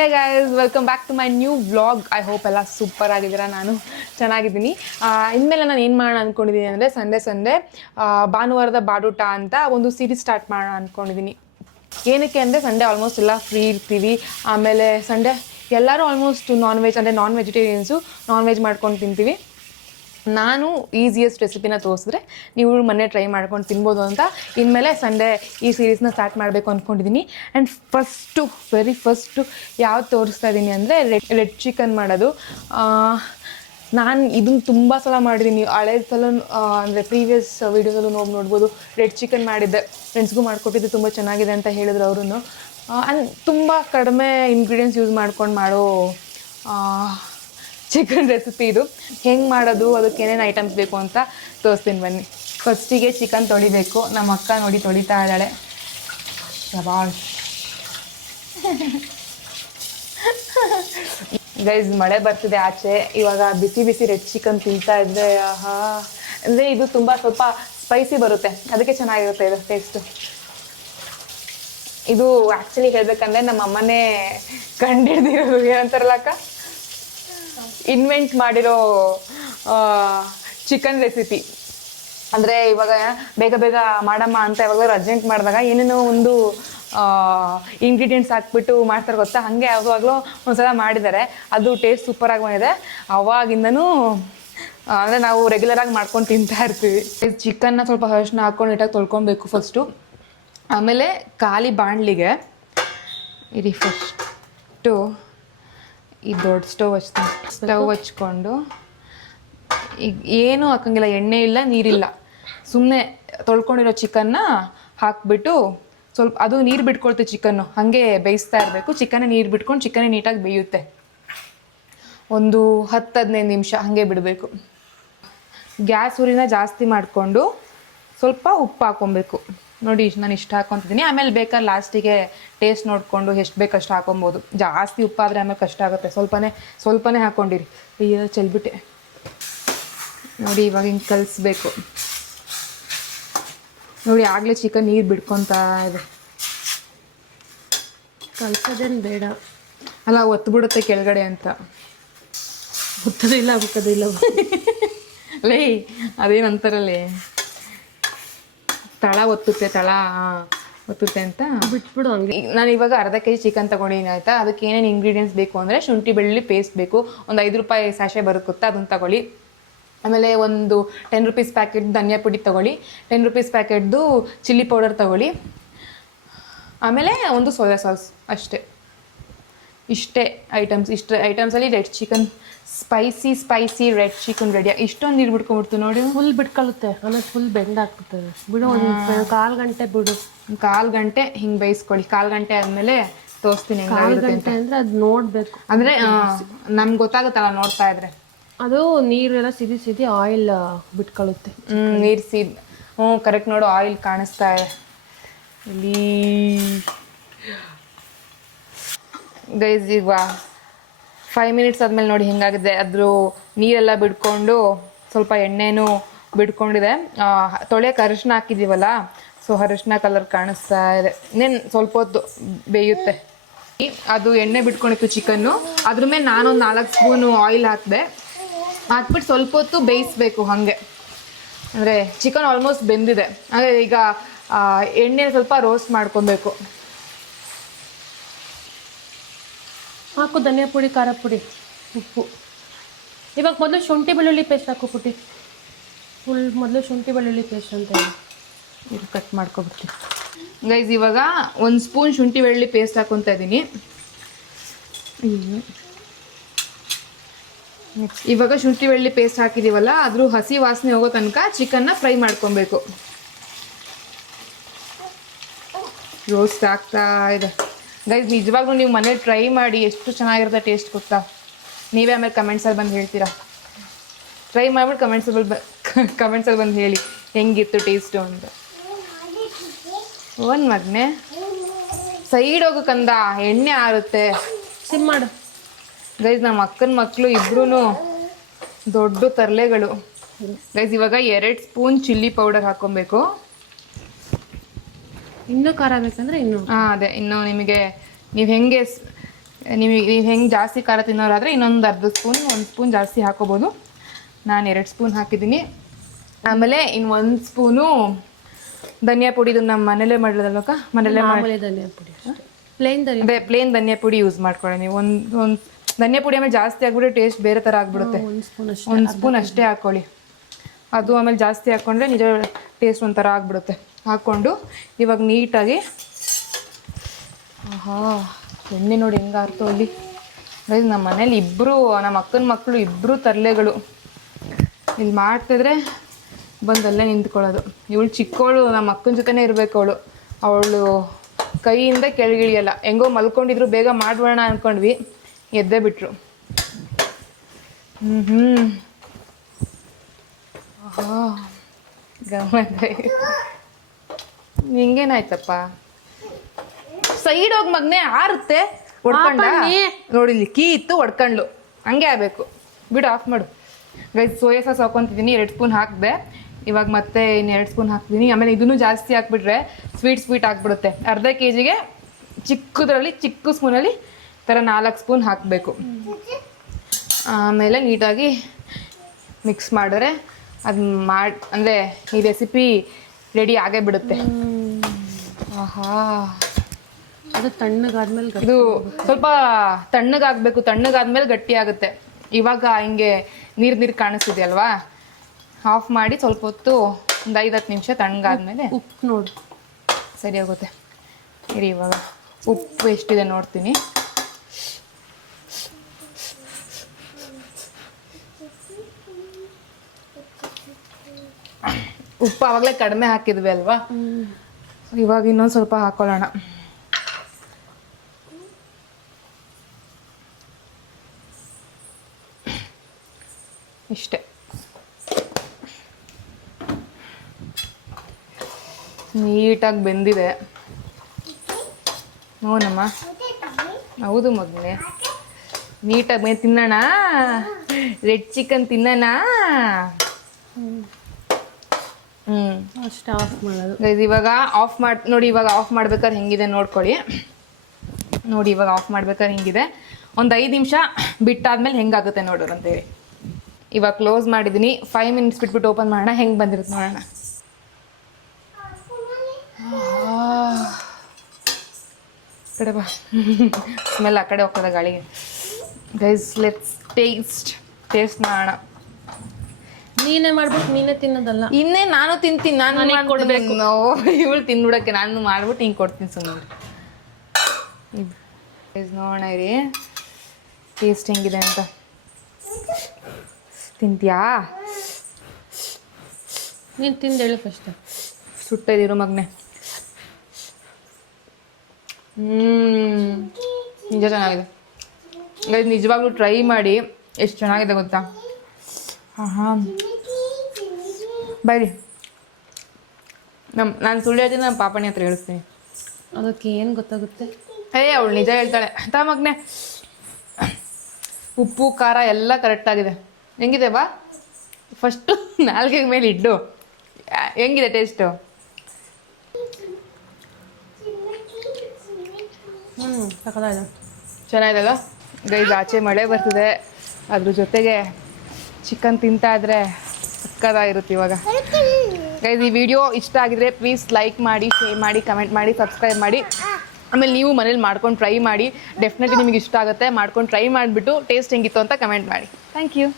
Hey guys, welcome back to my new vlog. I hope ಎಲ್ಲ super ಆಗಿದ್ದೀರಾ. ನಾನು ಚೆನ್ನಾಗಿದ್ದೀನಿ. ಇನ್ಮೇಲೆ ನಾನು ಏನು ಮಾಡೋಣ ಅಂದ್ಕೊಂಡಿದ್ದೀನಿ ಅಂದರೆ ಸಂಡೇ ಭಾನುವಾರದ ಬಾಡೂಟ ಅಂತ ಒಂದು ಸೀರೀಸ್ ಸ್ಟಾರ್ಟ್ ಮಾಡೋಣ ಅಂದ್ಕೊಂಡಿದ್ದೀನಿ. ಏನಕ್ಕೆ ಅಂದರೆ ಸಂಡೇ ಆಲ್ಮೋಸ್ಟ್ ಎಲ್ಲ ಫ್ರೀ ಇರ್ತೀವಿ. ಆಮೇಲೆ ಸಂಡೇ ಎಲ್ಲರೂ ಆಲ್ಮೋಸ್ಟ್ ನಾನ್ ವೆಜಿಟೇರಿಯನ್ಸು ನಾನ್ ವೆಜ್ ಮಾಡ್ಕೊಂಡು ತಿಂತೀವಿ. ನಾನು ಈಸಿಯೆಸ್ಟ್ ರೆಸಿಪಿನ ತೋರಿಸಿದ್ರೆ ನೀವು ಮನೆ ಟ್ರೈ ಮಾಡ್ಕೊಂಡು ತಿನ್ಬೋದು ಅಂತ ಇನ್ಮೇಲೆ ಸಂಡೇ ಈ ಸೀರೀಸ್ನ ಸ್ಟಾರ್ಟ್ ಮಾಡಬೇಕು ಅಂದ್ಕೊಂಡಿದ್ದೀನಿ. ಆ್ಯಂಡ್ ವೆರಿ ಫಸ್ಟು ಯಾವ್ದು ತೋರಿಸ್ತಾ ಇದ್ದೀನಿ ಅಂದರೆ ರೆಡ್ ಚಿಕನ್ ಮಾಡೋದು. ನಾನು ಇದನ್ನು ತುಂಬ ಸಲ ಮಾಡಿದ್ದೀನಿ. ಹಳೆ ಸಲ ಅಂದರೆ ಪ್ರೀವಿಯಸ್ ವೀಡಿಯೋಸಲ್ಲೂ ನೋಡ್ಬೋದು. ರೆಡ್ ಚಿಕನ್ ಮಾಡಿದ್ದೆ, ಫ್ರೆಂಡ್ಸ್ಗೂ ಮಾಡಿಕೊಟ್ಟಿದ್ದೆ, ತುಂಬ ಚೆನ್ನಾಗಿದೆ ಅಂತ ಹೇಳಿದ್ರು ಅವರು. ಆ್ಯಂಡ್ ತುಂಬ ಕಡಿಮೆ ಇಂಗ್ರೀಡಿಯೆಂಟ್ಸ್ ಯೂಸ್ ಮಾಡ್ಕೊಂಡು ಮಾಡೋ ಚಿಕನ್ ರೆಸಿಪಿ ಇದು. ಹೆಂಗೆ ಮಾಡೋದು, ಅದಕ್ಕೆ ಏನೇನು ಐಟಮ್ಸ್ ಬೇಕು ಅಂತ ತೋರಿಸ್ತೀನಿ ಬನ್ನಿ. ಫಸ್ಟಿಗೆ ಚಿಕನ್ ತೊಳಿಬೇಕು. ನಮ್ಮ ಅಕ್ಕ ನೋಡಿ ತೊಳಿತಾ ಇದ್ದಾಳೆ. ಶಬಾಷ್. ಗೈಸ್, ಮಳೆ ಬರ್ತಿದೆ ಆಚೆ. ಇವಾಗ ಬಿಸಿ ಬಿಸಿ ರೆಡ್ ಚಿಕನ್ ತಿಂತಾ ಇದ್ರೆ ಅಂದರೆ ಇದು ಸ್ವಲ್ಪ ಸ್ಪೈಸಿ ಬರುತ್ತೆ, ಅದಕ್ಕೆ ಚೆನ್ನಾಗಿರುತ್ತೆ ಇದು ಟೇಸ್ಟು. ಇದು ಆ್ಯಕ್ಚುಲಿ ಹೇಳ್ಬೇಕಂದ್ರೆ ನಮ್ಮ ಅಮ್ಮನೇ ಕಂಡಿಡ್ದಿರೋದು, ಏನಂತಾರಲ್ಲ ಅಕ್ಕ, ಇನ್ವೆಂಟ್ ಮಾಡಿರೋ ಚಿಕನ್ ರೆಸಿಪಿ. ಅಂದರೆ ಇವಾಗ ಬೇಗ ಬೇಗ ಮಾಡಮ್ಮ ಅಂತ ಯಾವಾಗಲೂ ಅರ್ಜೆಂಟ್ ಮಾಡಿದಾಗ ಏನೇನೋ ಒಂದು ಇಂಗ್ರೀಡಿಯೆಂಟ್ಸ್ ಹಾಕ್ಬಿಟ್ಟು ಮಾಡ್ತಾರೆ ಗೊತ್ತಾ, ಹಾಗೆ ಯಾವಾಗಲೂ ಒಂದ್ಸಲ ಮಾಡಿದ್ದಾರೆ. ಅದು ಟೇಸ್ಟ್ ಸೂಪರಾಗಿ ಬಂದಿದೆ. ಅವಾಗಿಂದನೂ ಅಂದರೆ ನಾವು ರೆಗ್ಯುಲರಾಗಿ ಮಾಡ್ಕೊಂಡು ತಿಂತಾ ಇರ್ತೀವಿ. ಚಿಕನ್ನ ಸ್ವಲ್ಪ ಅರಿಶಿನ ಹಾಕ್ಕೊಂಡು ನೀಟಾಗಿ ತೊಳ್ಕೊಬೇಕು ಫಸ್ಟು. ಆಮೇಲೆ ಖಾಲಿ ಬಾಣಲಿಗೆ ಇರಿ, ಫಸ್ಟು ಈ ದೊಡ್ಡ ಸ್ಟವ್ ಹಚ್ಕೊಂಡು, ಈಗ ಏನೂ ಹಾಕಂಗಿಲ್ಲ, ಎಣ್ಣೆ ಇಲ್ಲ, ನೀರಿಲ್ಲ, ಸುಮ್ಮನೆ ತೊಳ್ಕೊಂಡಿರೋ ಚಿಕನ್ನ ಹಾಕ್ಬಿಟ್ಟು ಸ್ವಲ್ಪ ಅದು ನೀರು ಬಿಟ್ಕೊಳ್ತೀವಿ. ಚಿಕನ್ನು ಹಾಗೆ ಬೇಯಿಸ್ತಾ ಇರಬೇಕು. ಚಿಕನ್ನೇ ನೀರು ಬಿಟ್ಕೊಂಡು ಚಿಕನ್ನೇ ನೀಟಾಗಿ ಬೇಯುತ್ತೆ. ಒಂದು 10-15 ನಿಮಿಷ ಹಾಗೆ ಬಿಡಬೇಕು. ಗ್ಯಾಸ್ ಉರಿನ ಜಾಸ್ತಿ ಮಾಡಿಕೊಂಡು ಸ್ವಲ್ಪ ಉಪ್ಪು ಹಾಕ್ಕೊಬೇಕು. ನೋಡಿ, ನಾನು ಇಷ್ಟು ಹಾಕ್ಕೊತಿದ್ದೀನಿ. ಆಮೇಲೆ ಬೇಕಾದ್ರೆ ಲಾಸ್ಟಿಗೆ ಟೇಸ್ಟ್ ನೋಡಿಕೊಂಡು ಎಷ್ಟು ಬೇಕು ಅಷ್ಟು ಹಾಕೊಬೋದು. ಜಾಸ್ತಿ ಉಪ್ಪಾದರೆ ಆಮೇಲೆ ಕಷ್ಟ ಆಗುತ್ತೆ. ಸ್ವಲ್ಪನೇ ಹಾಕ್ಕೊಂಡಿರಿ. ಅಯ್ಯೋ, ಚೆಲ್ಬಿಟ್ಟೆ ನೋಡಿ. ಇವಾಗ ಹಿಂಗೆ ಕಲಿಸ್ಬೇಕು ನೋಡಿ. ಆಗಲೇ ಚಿಕನ್ ನೀರು ಬಿಡ್ಕೊತಾ ಇದೆ. ಕಲಿಸೋದೇನು ಬೇಡ ಅಲ್ಲ, ಒತ್ತುಬಿಡುತ್ತೆ ಕೆಳಗಡೆ ಅಂತ. ಒತ್ತೋದಿಲ್ಲ ಲೇ, ಅದೇನಂತಾರಲ್ಲೇ, ತಳ ಒತ್ತುತ್ತೆ ಅಂತ ಬಿಟ್ಬಿಡು ಹಂಗೆ. ನಾನು ಇವಾಗ ಅರ್ಧ kg ಚಿಕನ್ ತೊಗೊಂಡಿದ್ದೀನಿ ಆಯಿತಾ. ಅದಕ್ಕೆ ಏನೇನು ಇಂಗ್ರೀಡಿಯೆಂಟ್ಸ್ ಬೇಕು ಅಂದರೆ ಶುಂಠಿ ಬೆಳ್ಳುಳ್ಳಿ ಪೇಸ್ಟ್ ಬೇಕು. ಒಂದು 5 ರೂಪಾಯಿ ಸ್ಯಾಶೆ ಬರುತ್ತೆ, ಅದನ್ನು ತಗೊಳ್ಳಿ. ಆಮೇಲೆ ಒಂದು 10 ರೂಪೀಸ್ ಪ್ಯಾಕೆಟ್ ಧನಿಯಾ ಪುಡಿ ತೊಗೊಳ್ಳಿ. 10 ರೂಪೀಸ್ ಪ್ಯಾಕೆಟ್ದು ಚಿಲ್ಲಿ ಪೌಡರ್ ತೊಗೊಳ್ಳಿ. ಆಮೇಲೆ ಒಂದು ಸೋಯಾ ಸಾಸ್, ಇಷ್ಟೇ ಐಟಮ್ಸಲ್ಲಿ red chicken spicy red chicken ready. ಇಷ್ಟೊಂದು ನೀರು ಬಿಟ್ಕೊಂಡ್ಬಿಡ್ತು ನೋಡಿ. ಫುಲ್ ಬಿಟ್ಕೊಳ್ಳುತ್ತೆ, ಆಮೇಲೆ ಫುಲ್ ಬೆಂಡ್ ಆಗ್ತದೆ. ಬಿಡು, ಒಂದು 1/4 ಗಂಟೆ ಬಿಡು. 1/4 ಗಂಟೆ ಹಿಂಗೆ ಬೇಯಿಸ್ಕೊಳ್ಳಿ. 1/4 ಗಂಟೆ ಆದಮೇಲೆ ತೋರಿಸ್ತೀನಿ. 1/4 ಗಂಟೆ ಅಂದರೆ ಅದು ನೋಡಬೇಕು. ಅಂದರೆ ನಮ್ಗೆ ಗೊತ್ತಾಗುತ್ತಲ್ಲ ನೋಡ್ತಾ ಇದ್ರೆ. ಅದು ನೀರೆಲ್ಲ ಸಿದಿ ಆಯಿಲ್ ಬಿಟ್ಕೊಳ್ಳುತ್ತೆ. ನೀರು ಕರೆಕ್ಟ್ ನೋಡು. ಆಯಿಲ್ ಕಾಣಿಸ್ತಾ ಇದೆ ಇಲ್ಲಿ. ಗೈಸ್, ಈಗ 5 ಮಿನಿಟ್ಸ್ ಆದಮೇಲೆ ನೋಡಿ ಹಿಂಗಾಗಿದೆ. ಅದ್ರ ನೀರೆಲ್ಲ ಬಿಡ್ಕೊಂಡು ಸ್ವಲ್ಪ ಎಣ್ಣೆನೂ ಬಿಡ್ಕೊಂಡಿದೆ. ತೊಳೆಯೋಕೆ ಅರಿಶಿನ ಹಾಕಿದ್ದೀವಲ್ಲ, ಸೊ ಅರಿಶಿನ ಕಲರ್ ಕಾಣಿಸ್ತಾ ಇದೆ. ಇನ್ನೇನು ಸ್ವಲ್ಪ ಹೊತ್ತು ಬೇಯುತ್ತೆ. ಅದು ಎಣ್ಣೆ ಬಿಟ್ಕೊಂಡಿತ್ತು ಚಿಕನ್ನು. ಅದ್ರ ಮೇಲೆ ನಾನೊಂದು 4 ಸ್ಪೂನು ಆಯಿಲ್ ಹಾಕ್ಬಿಟ್ಟು ಸ್ವಲ್ಪ ಹೊತ್ತು ಬೇಯಿಸ್ಬೇಕು ಹಾಗೆ. ಅಂದರೆ ಚಿಕನ್ ಆಲ್ಮೋಸ್ಟ್ ಬೆಂದಿದೆ. ಅಂದರೆ ಈಗ ಎಣ್ಣೆ ಸ್ವಲ್ಪ ರೋಸ್ಟ್ ಮಾಡ್ಕೊಬೇಕು. ಹಾಕು ಧನಿಯಾ ಪುಡಿ, ಖಾರ ಪುಡಿ, ಉಪ್ಪು. ಇವಾಗ ಮೊದಲು ಶುಂಠಿ ಬೆಳ್ಳುಳ್ಳಿ ಪೇಸ್ಟ್ ಹಾಕು ಪುಟ್ಟಿ. ಮೊದಲು ಶುಂಠಿ ಬೆಳ್ಳುಳ್ಳಿ ಪೇಸ್ಟ್ ಅಂತ ಇದು ಕಟ್ ಮಾಡ್ಕೊಬಿಡ್ತೀನಿ. ಗೈಸ್, ಇವಾಗ 1 ಸ್ಪೂನ್ ಶುಂಠಿ ಬೆಳ್ಳುಳ್ಳಿ ಪೇಸ್ಟ್ ಹಾಕ್ಕೊತಾ ಇದ್ದೀನಿ. ಇವಾಗ ಶುಂಠಿ ಬೆಳ್ಳುಳ್ಳಿ ಪೇಸ್ಟ್ ಹಾಕಿದ್ದೀವಲ್ಲ, ಅದ್ರ ಹಸಿ ವಾಸನೆ ಹೋಗೋ ತನಕ ಚಿಕನ್ನ ಫ್ರೈ ಮಾಡ್ಕೊಬೇಕು. ರೋಸ್ಟ್ ಆಗ್ತಾ ಇದೆ. ಗೈಸ್, ನಿಜವಾಗ್ಲೂ ನೀವು ಮನೇಲಿ ಟ್ರೈ ಮಾಡಿ, ಎಷ್ಟು ಚೆನ್ನಾಗಿರುತ್ತೆ ಟೇಸ್ಟ್ ಗೊತ್ತಾ. ನೀವೇ ಆಮೇಲೆ ಕಮೆಂಟ್ಸಲ್ಲಿ ಬಂದು ಹೇಳ್ತೀರಾ. ಟ್ರೈ ಮಾಡಿಬಿಟ್ಟು ಕಮೆಂಟ್ಸಲ್ಲಿ ಬಂದು ಹೇಳಿ ಹೆಂಗಿತ್ತು ಟೇಸ್ಟು ಅಂತ. ಒಂದು ಮಗನೆ ಸೈಡ್ ಹೋಗೋಕಂದ, ಎಣ್ಣೆ ಆರುತ್ತೆ. ಸಿಮ್ ಮಾಡು. ಗೈಸ್, ನಮ್ಮ ಅಕ್ಕನ ಮಕ್ಕಳು ಇಬ್ರು ದೊಡ್ಡ ತರಲೆಗಳು. ಗೈಸ್, ಇವಾಗ 2 ಸ್ಪೂನ್ ಚಿಲ್ಲಿ ಪೌಡರ್ ಹಾಕ್ಕೊಬೇಕು. ಇನ್ನೂ ಖಾರ ಬೇಕಂದ್ರೆ ಇನ್ನೂ ಅದೇ ಇನ್ನು ನಿಮಗೆ ನೀವು ಹೆಂಗೆ ನೀವು ಹೆಂಗೆ ಜಾಸ್ತಿ ಖಾರ ತಿನ್ನೋರಾದರೆ ಇನ್ನೊಂದು ಅರ್ಧ ಸ್ಪೂನ್ 1 ಸ್ಪೂನ್ ಜಾಸ್ತಿ ಹಾಕೋಬೋದು. ನಾನು 2 ಸ್ಪೂನ್ ಹಾಕಿದ್ದೀನಿ. ಆಮೇಲೆ ಇನ್ನು 1 ಸ್ಪೂನು ಧನಿಯಾ ಪುಡಿ. ಇದು ನಮ್ಮ ಮನೇಲೇ ಮಾಡಿರೋದಲ್ವಕ್ಕ, ಮನೇಲೇ ಮಾಮೂಲಿ ಧನಿಯಾ ಪುಡಿ ಅಷ್ಟೇ, ಪ್ಲೇನ್ ಧನಿಯಾ. ಅದೇ ಪ್ಲೇನ್ ಧನಿಯಾ ಪುಡಿ ಯೂಸ್ ಮಾಡ್ಕೊಳ್ಳಿ ನೀವು. ಒಂದು ಧನಿಯಾ ಪುಡಿ ಆಮೇಲೆ ಜಾಸ್ತಿ ಆಗ್ಬಿಟ್ಟು ಟೇಸ್ಟ್ ಬೇರೆ ಥರ ಆಗ್ಬಿಡುತ್ತೆ. 1 ಸ್ಪೂನ್ ಅಷ್ಟೇ, 1 ಸ್ಪೂನ್ ಅಷ್ಟೇ ಹಾಕ್ಕೊಳ್ಳಿ. ಅದು ಆಮೇಲೆ ಜಾಸ್ತಿ ಹಾಕ್ಕೊಂಡ್ರೆ ನಿಜ ಟೇಸ್ಟ್ ಒಂಥರ ಆಗ್ಬಿಡುತ್ತೆ. ಹಾಕ್ಕೊಂಡು ಇವಾಗ ನೀಟಾಗಿ, ಆಹಾ ಎಣ್ಣೆ ನೋಡಿ ಹೆಂಗಾರ್ತು ಅಲ್ಲಿ. ಗೈಸ್ ನಮ್ಮ ಮನೇಲಿ ಇಬ್ಬರು, ನಮ್ಮ ಅಕ್ಕನ ಮಕ್ಕಳು ಇಬ್ಬರು ತರಲೆಗಳು. ಇಲ್ಲಿ ಮಾಡ್ತಿದ್ರೆ ಬಂದಲ್ಲೇ ನಿಂತ್ಕೊಳ್ಳೋದು. ಇವಳು ಚಿಕ್ಕವಳು, ನಮ್ಮ ಅಕ್ಕನ ಜೊತೆನೇ ಇರಬೇಕು ಅವಳು. ಅವಳು ಕೈಯಿಂದ ಕೆಳಗಿಳಿಯಲ್ಲ. ಹೆಂಗೋ ಮಲ್ಕೊಂಡಿದ್ರು, ಬೇಗ ಮಾಡೋಣ ಅಂದ್ಕೊಂಡ್ವಿ, ಎದ್ದೇ ಬಿಟ್ರು. ಆಹಾ ಗಮ್ಮತ್. ಹಿಂಗೇನಾಯ್ತಪ್ಪ, ಸೈಡ್ ಹೋಗಿ ಮಗ್ನೆ ಆರುತ್ತೆ. ಹೊಡ್ಕೊಂಡ ನೋಡಿಲ್ಲಿ ಕೀ ಇತ್ತು, ಹೊಡ್ಕೊಂಡ್ಲು. ಹಂಗೆ ಆಗಬೇಕು. ಬಿಡು, ಆಫ್ ಮಾಡು. ಗೈಸ್ ಸೋಯಾ ಸಾಸ್ ಹಾಕೊತಿದ್ದೀನಿ. 2 ಸ್ಪೂನ್ ಹಾಕಿದೆ. ಇವಾಗ ಮತ್ತೆ ಇನ್ನು 2 ಸ್ಪೂನ್ ಹಾಕ್ತೀನಿ. ಆಮೇಲೆ ಇದನ್ನು ಜಾಸ್ತಿ ಹಾಕ್ಬಿಟ್ರೆ ಸ್ವೀಟ್ ಆಗಿಬಿಡುತ್ತೆ. ಅರ್ಧ ಕೆಜಿಗೆ ಚಿಕ್ಕದ್ರಲ್ಲಿ ಚಿಕ್ಕ ಸ್ಪೂನಲ್ಲಿ ಥರ 4 ಸ್ಪೂನ್ ಹಾಕಬೇಕು. ಆಮೇಲೆ ನೀಟಾಗಿ ಮಿಕ್ಸ್ ಮಾಡಿದ್ರೆ ಅದು ಅಂದರೆ ಈ ರೆಸಿಪಿ ರೆಡಿ ಆಗೇ ಬಿಡುತ್ತೆ. ಆಹಾ, ಅದು ತಣ್ಣಗಾದ್ಮೇಲೆ ಇದು ಸ್ವಲ್ಪ ತಣ್ಣಗಾಗಬೇಕು. ತಣ್ಣಗಾದ್ಮೇಲೆ ಗಟ್ಟಿ ಆಗುತ್ತೆ. ಇವಾಗ ಹಿಂಗೆ ನೀರು ಕಾಣಿಸ್ತಿದೆ ಅಲ್ವಾ, ಆಫ್ ಮಾಡಿ ಸ್ವಲ್ಪ ಹೊತ್ತು ಒಂದು 5-10 ನಿಮಿಷ ತಣ್ಣಗಾದ್ಮೇಲೆ ಉಪ್ಪು ನೋಡು ಸರಿ ಆಗುತ್ತೆ. ಇರಿ ಇವಾಗ ಉಪ್ಪು ಎಷ್ಟಿದೆ ನೋಡ್ತೀನಿ. ಉಪ್ಪು ಆವಾಗಲೇ ಕಡಿಮೆ ಹಾಕಿದ್ವಿ ಅಲ್ವಾ, ಇವಾಗ ಇನ್ನೊಂದು ಸ್ವಲ್ಪ ಹಾಕೊಳ್ಳೋಣ. ಇಷ್ಟೇ. ನೀಟಾಗಿ ಬೆಂದಿದೆ ನೋನಮ್ಮ. ಹೌದು ಮಗನೇ, ನೀಟಾಗಿ ಬೆಂದು ತಿನ್ನೋಣ. ರೆಡ್ ಚಿಕನ್ ತಿನ್ನೋಣ. ಅಷ್ಟೇ ಆಫ್ ಮಾಡೋದು. ಇವಾಗ ಆಫ್ ನೋಡಿ. ಇವಾಗ ಆಫ್ ಮಾಡ್ಬೇಕಾದ್ರೆ ಹೆಂಗಿದೆ ನೋಡ್ಕೊಳ್ಳಿ. ನೋಡಿ ಇವಾಗ ಆಫ್ ಮಾಡ್ಬೇಕಾದ್ರೆ ಹಿಂಗಿದೆ. ಒಂದು 5 ನಿಮಿಷ ಬಿಟ್ಟಾದ್ಮೇಲೆ ಹೆಂಗಾಗುತ್ತೆ ನೋಡೋರು ಅಂತೇಳಿ. ಇವಾಗ ಕ್ಲೋಸ್ ಮಾಡಿದ್ದೀನಿ. 5 ಮಿನಿಟ್ಸ್ ಬಿಟ್ಬಿಟ್ಟು ಓಪನ್ ಮಾಡೋಣ, ಹೆಂಗೆ ಬಂದಿರುತ್ತೆ ನೋಡೋಣ. ಕಡೆ ಬಾ, ಸ್ಮೆಲ್ ಆ ಕಡೆ ಹೋಗ್ತದೆ ಗಾಳಿಗೆ. ಗೈಸ್ ಲೆಟ್ಸ್ ಟೇಸ್ಟ್ ಮಾಡೋಣ. ನೀನೇ ಮಾಡ್ಬಿಟ್ಟು ನೀನೇ ತಿನ್ನೋದಲ್ಲ. ಇನ್ನೇ ನಾನು ತಿಂತೀನಿ. ನಾನು ಕೊಡ್ಬೇಕು. ಇವಳು ತಿನ್ಬಿಡಕ್ಕೆ ನಾನು ಮಾಡ್ಬಿಟ್ಟು ಹಿಂಗೆ ಕೊಡ್ತೀನಿ ಸುಮ್ಮನೆ. ನೋಡೋಣ ಇರಿ ಟೇಸ್ಟ್ ಹೆಂಗಿದೆ ಅಂತ. ತಿಂತೀಯಾ? ನೀನು ತಿಂದು ಹೇಳು ಫಸ್ಟ್. ಸುಟ್ಟಿದಿರು ಮಗನೆ. ನಿಜ ಚೆನ್ನಾಗಿದೆ. ಗೈಸ್ ನಿಜವಾಗ್ಲೂ ಟ್ರೈ ಮಾಡಿ, ಎಷ್ಟು ಚೆನ್ನಾಗಿದೆ ಗೊತ್ತಾ. ಹಾಂ ಬೈರಿ. ನಾನು ಸುಳ್ಳು ಹೇಳ್ತೀನಿ, ನಮ್ಮ ಪಾಪಣಿ ಹತ್ರ ಹೇಳಿಸ್ತೀನಿ. ಅದಕ್ಕೆ ಏನು ಗೊತ್ತಾಗುತ್ತೆ? ಅವಳು ನಿಜ ಹೇಳ್ತಾಳೆ. ಮಗನೆ ಉಪ್ಪು ಖಾರ ಎಲ್ಲ ಕರೆಕ್ಟಾಗಿದೆ. ಹೆಂಗಿದೆ ಬಾ, ಫಸ್ಟು ನಾಲ್ಗೆ ಮೇಲೆ ಇಡ್ಡು. ಹೆಂಗಿದೆ ಟೇಸ್ಟು? ಸಕ್ಕತ್ತಾಗಿದೆ, ಚೆನ್ನಾಗಿದಲ್ಲ ಗೈಸ್. ಆಚೆ ಮಳೆ ಬರ್ತಿದೆ, ಅದ್ರ ಜೊತೆಗೆ ಚಿಕನ್ ತಿಂತಾ ಇದ್ರೆ ಸಕ್ಕತ್ತಾಗಿರುತ್ತೆ ಇವಾಗ. ಗೈಸ್ ಈ ವಿಡಿಯೋ ಇಷ್ಟ ಆಗಿದ್ರೆ ಪ್ಲೀಸ್ ಲೈಕ್ ಮಾಡಿ, ಶೇರ್ ಮಾಡಿ, ಕಮೆಂಟ್ ಮಾಡಿ, ಸಬ್ಸ್ಕ್ರೈಬ್ ಮಾಡಿ. ಆಮೇಲೆ ನೀವು ಮನೇಲಿ ಮಾಡ್ಕೊಂಡು ಟ್ರೈ ಮಾಡಿ. ಡೆಫಿನೆಟ್ಲಿ ನಿಮಗೆ ಇಷ್ಟ ಆಗುತ್ತೆ. ಮಾಡ್ಕೊಂಡು ಟ್ರೈ ಮಾಡಿಬಿಟ್ಟು ಟೇಸ್ಟ್ ಹೆಂಗಿತ್ತು ಅಂತ ಕಮೆಂಟ್ ಮಾಡಿ. Thank you.